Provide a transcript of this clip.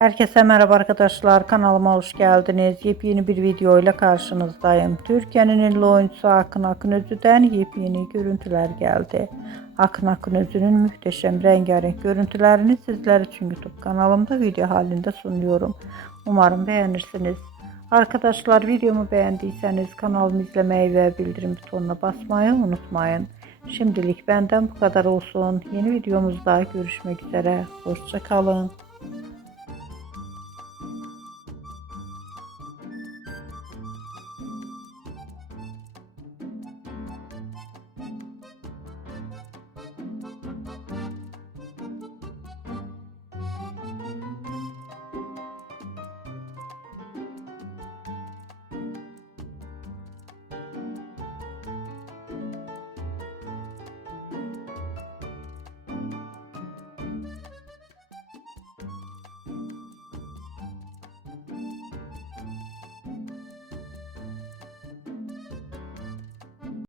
Herkese merhaba arkadaşlar, kanalıma hoş geldiniz. Yepyeni bir video ile karşınızdayım. Türkiye'nin ünlü oyuncusu Akın Akınözü'den yepyeni görüntüler geldi. Akın Akınözü'nün muhteşem rengarenk görüntülerini sizler için YouTube kanalımda video halinde sunuyorum. Umarım beğenirsiniz. Arkadaşlar, videomu beğendiyseniz kanalımı izlemeyi ve bildirim butonuna basmayı unutmayın. Şimdilik benden bu kadar olsun. Yeni videomuzda görüşmek üzere. Hoşça kalın.